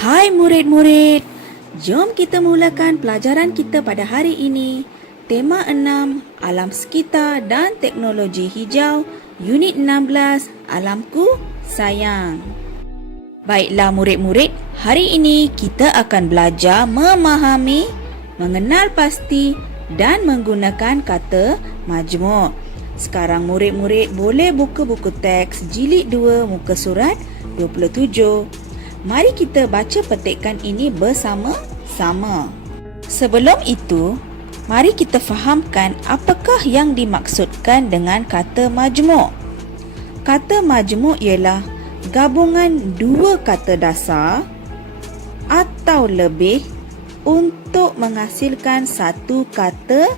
Hai murid-murid, jom kita mulakan pelajaran kita pada hari ini. Tema 6, Alam Sekitar dan Teknologi Hijau, Unit 16, Alamku Sayang. Baiklah murid-murid, hari ini kita akan belajar memahami, mengenal pasti dan menggunakan kata majmuk. Sekarang murid-murid boleh buka buku teks jilid 2 muka surat 27. Mari kita baca petikan ini bersama-sama. Sebelum itu, mari kita fahamkan apakah yang dimaksudkan dengan kata majmuk. Kata majmuk ialah gabungan dua kata dasar atau lebih untuk menghasilkan satu kata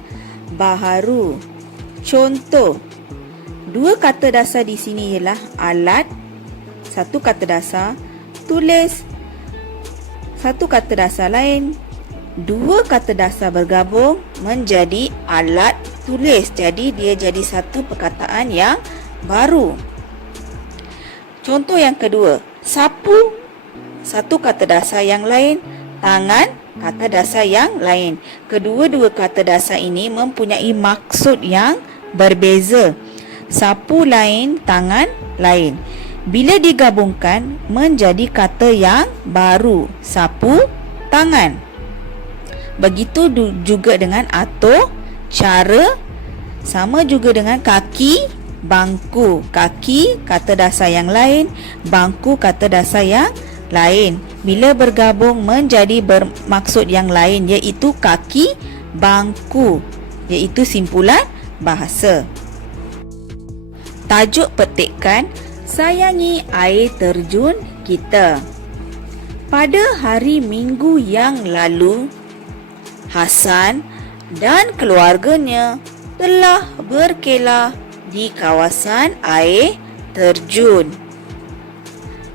baharu. Contoh, dua kata dasar di sini ialah alat, satu kata dasar, tulis, satu kata dasar lain. Dua kata dasar bergabung menjadi alat tulis. Jadi dia jadi satu perkataan yang baru. Contoh yang kedua, sapu, satu kata dasar yang lain, tangan, kata dasar yang lain. Kedua-dua kata dasar ini mempunyai maksud yang berbeza. Sapu lain, tangan lain. Bila digabungkan menjadi kata yang baru, sapu tangan. Begitu juga dengan atur, cara, sama juga dengan kaki, bangku. Kaki kata dasar yang lain, bangku kata dasar yang lain. Bila bergabung menjadi bermaksud yang lain, iaitu kaki, bangku, iaitu simpulan bahasa. Tajuk petikan, sayangi air terjun kita. Pada hari Minggu yang lalu, Hasan dan keluarganya telah berkelah di kawasan air terjun.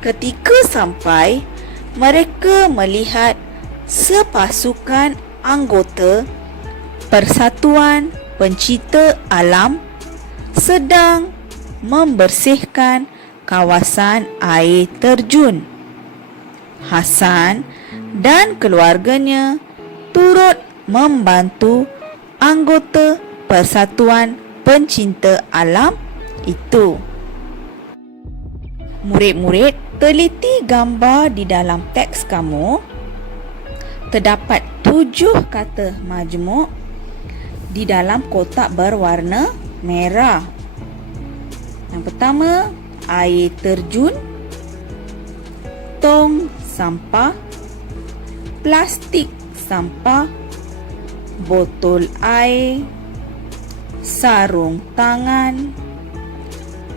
Ketika sampai, mereka melihat sepasukan anggota Persatuan Pencinta Alam sedang membersihkan kawasan air terjun. Hasan dan keluarganya turut membantu anggota Persatuan Pencinta Alam itu. Murid-murid, teliti gambar di dalam teks kamu. Terdapat 7 kata majmuk di dalam kotak berwarna merah. Yang pertama, air terjun, tong sampah, plastik sampah, botol air, sarung tangan,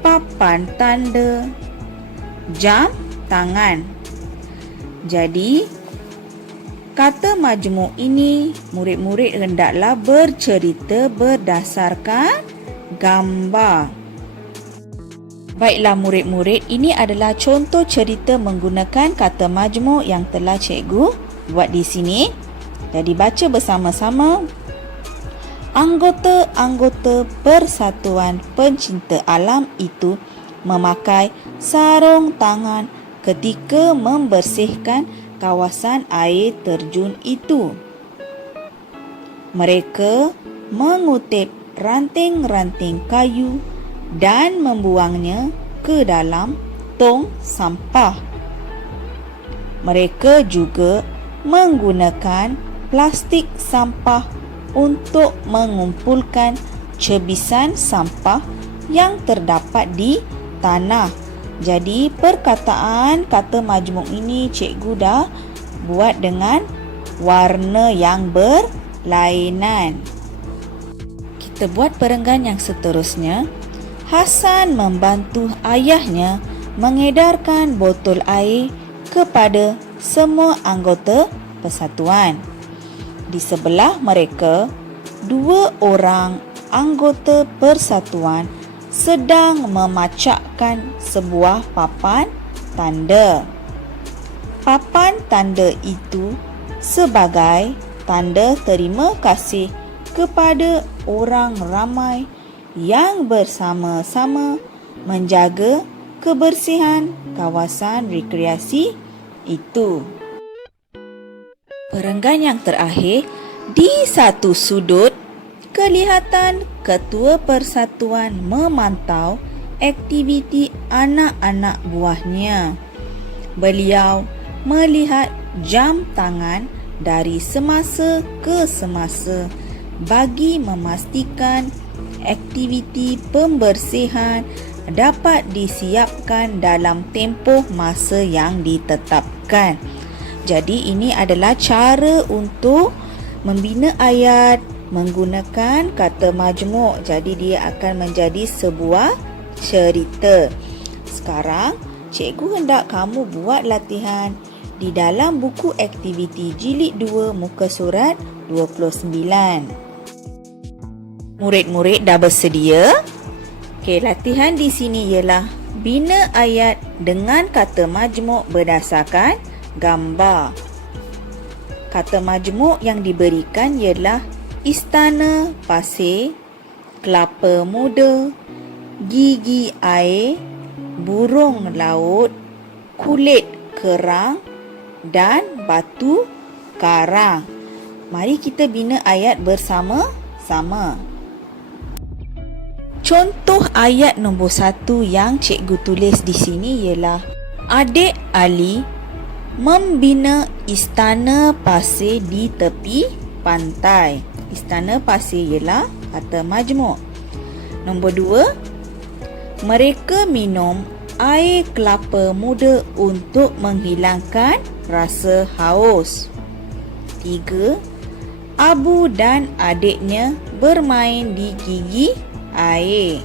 papan tanda, jam tangan. Jadi, kata majmuk ini murid-murid hendaklah bercerita berdasarkan gambar. Baiklah murid-murid, ini adalah contoh cerita menggunakan kata majmuk yang telah cikgu buat di sini. Jadi baca bersama-sama. Anggota-anggota Persatuan Pencinta Alam itu memakai sarung tangan ketika membersihkan kawasan air terjun itu. Mereka mengutip ranting-ranting kayu dan membuangnya ke dalam tong sampah. Mereka juga menggunakan plastik sampah untuk mengumpulkan cebisan sampah yang terdapat di tanah. Jadi perkataan kata majmuk ini cikgu dah buat dengan warna yang berlainan. Kita buat perenggan yang seterusnya. Hasan membantu ayahnya mengedarkan botol air kepada semua anggota persatuan. Di sebelah mereka, 2 orang anggota persatuan sedang memacakkan sebuah papan tanda. Papan tanda itu sebagai tanda terima kasih kepada orang ramai yang bersama-sama menjaga kebersihan kawasan rekreasi itu. Perenggan yang terakhir, di satu sudut, kelihatan ketua persatuan memantau aktiviti anak-anak buahnya. Beliau melihat jam tangan dari semasa ke semasa bagi memastikan aktiviti pembersihan dapat disiapkan dalam tempoh masa yang ditetapkan. Jadi ini adalah cara untuk membina ayat menggunakan kata majmuk. Jadi dia akan menjadi sebuah cerita. Sekarang, cikgu hendak kamu buat latihan di dalam buku aktiviti jilid 2 muka surat 29. Murid-murid dah bersedia? Okey, latihan di sini ialah bina ayat dengan kata majmuk berdasarkan gambar. Kata majmuk yang diberikan ialah istana pasir, kelapa muda, gigi air, burung laut, kulit kerang dan batu karang. Mari kita bina ayat bersama-sama. Contoh ayat nombor 1 yang cikgu tulis di sini ialah adik Ali membina istana pasir di tepi pantai. Istana pasir ialah kata majmuk. Nombor 2, mereka minum air kelapa muda untuk menghilangkan rasa haus. 3, Abu dan adiknya bermain di gigi air.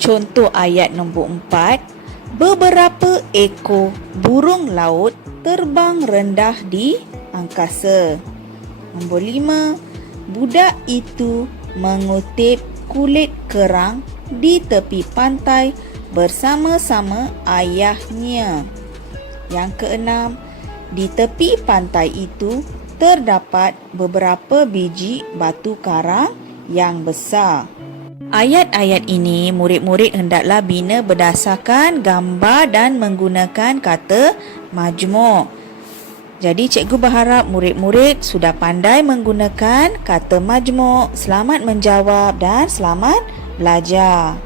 Contoh ayat nombor 4, beberapa ekor burung laut terbang rendah di angkasa. Nombor 5, budak itu mengutip kulit kerang di tepi pantai bersama-sama ayahnya. Yang keenam, di tepi pantai itu terdapat beberapa biji batu karang yang besar. Ayat-ayat ini murid-murid hendaklah bina berdasarkan gambar dan menggunakan kata majmuk. Jadi cikgu berharap murid-murid sudah pandai menggunakan kata majmuk. Selamat menjawab dan selamat belajar.